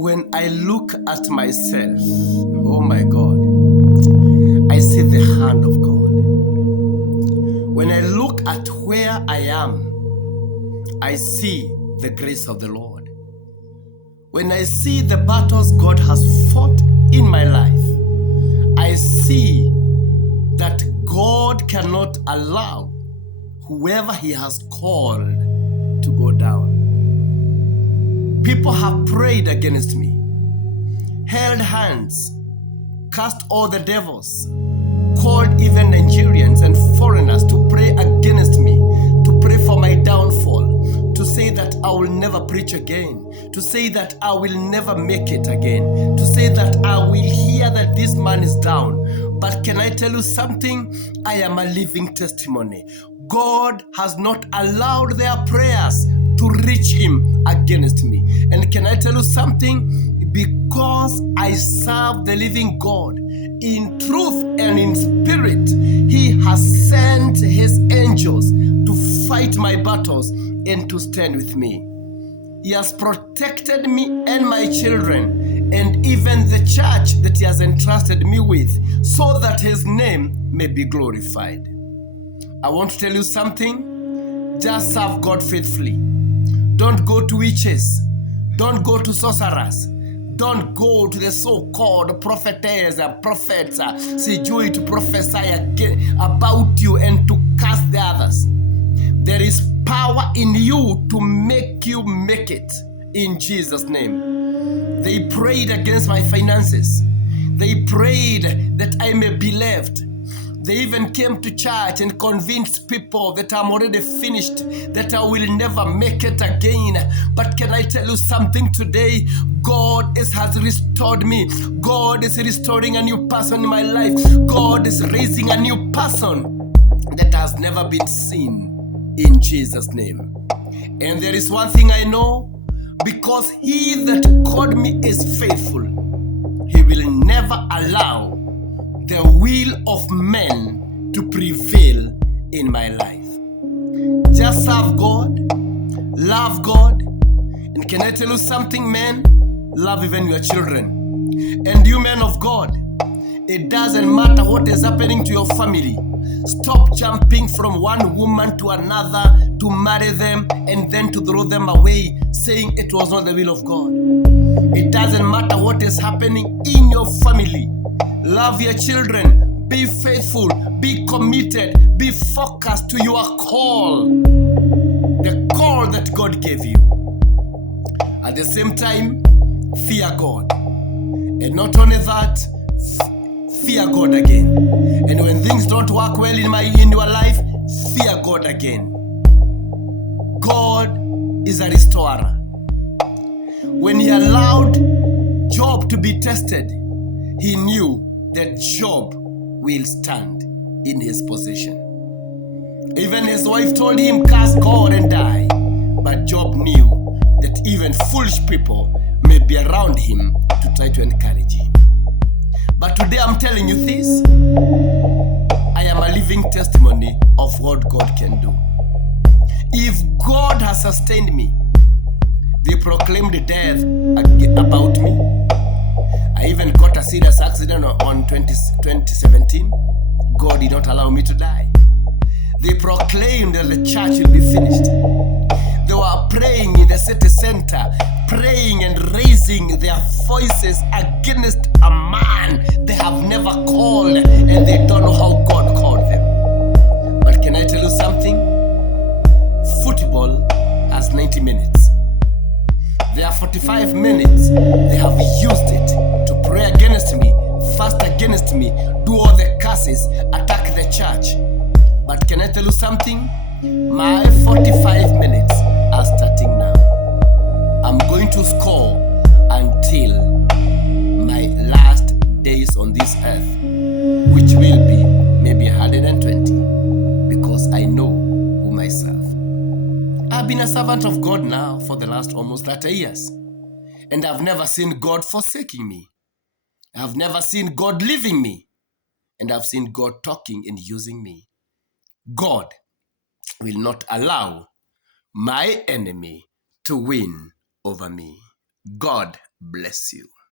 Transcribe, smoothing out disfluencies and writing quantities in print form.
when I look at myself, oh my God, I see the hand of God. When I look at where I am, I see the grace of the Lord. When I see the battles God has fought in my life, I see that God cannot allow whoever He has called to go down. People have prayed against me, held hands, cast all the devils, called even Nigerians and foreigners to pray against me, to pray for my downfall, to say that I will never preach again, to say that I will never make it again, to say that I will hear that this man is down. But can I tell you something? I am a living testimony. God has not allowed their prayers to reach Him against me. And can I tell you something? Because I serve the living God in truth and in spirit, He has sent His angels to fight my battles and to stand with me. He has protected me and my children and even the church that He has entrusted me with, so that His name may be glorified. I want to tell you something. Just serve God faithfully. Don't go to witches. Don't go to sorcerers. Don't go to the so-called prophetess and prophets, sijui to prophesy again about you and to curse the others. There is power in you to make you make it in Jesus' name. They prayed against my finances. They prayed that I may be left. They even came to church and convinced people that I'm already finished, that I will never make it again. But can I tell you something today? God has restored me. God is restoring a new person in my life. God is raising a new person that has never been seen in Jesus' name. And there is one thing I know, because He that called me is faithful. He will never allow the will of men to prevail in my life. Just serve God, love God, and can I tell you something, men? Love even your children. And you men of God, it doesn't matter what is happening to your family. Stop jumping from one woman to another to marry them and then to throw them away, saying it was not the will of God. It doesn't matter what is happening in your family. Love your children. Be faithful. Be committed. Be focused to your call. The call that God gave you. At the same time, fear God. And not only that, fear God again. And when things don't work well in your life, fear God again. God is a restorer. When He allowed Job to be tested, He knew that Job will stand in his position. Even his wife told him, curse God and die. But Job knew that even foolish people may be around him to try to encourage him. But today I'm telling you this. I am a living testimony of what God can do. If God has sustained me, they proclaimed death about me. I even caught a serious accident on 2017. God did not allow me to die. They proclaimed that the church will be finished. They were praying in the city center, praying and raising their voices against a man they have never called, and they don't know how God called them. But can I tell you something? Football has 90 minutes. There are 45 minutes. They have used it to pray against me, fast against me, do all the curses, attack the church. But can I tell you something? My 45 minutes are starting now. I'm going to score until my last days on this earth, which will be maybe 120, because I know whom I serve. I've been a servant of God now for the last almost 30 years. And I've never seen God forsaking me. I've never seen God leaving me. And I've seen God talking and using me. God will not allow my enemy to win over me. God bless you.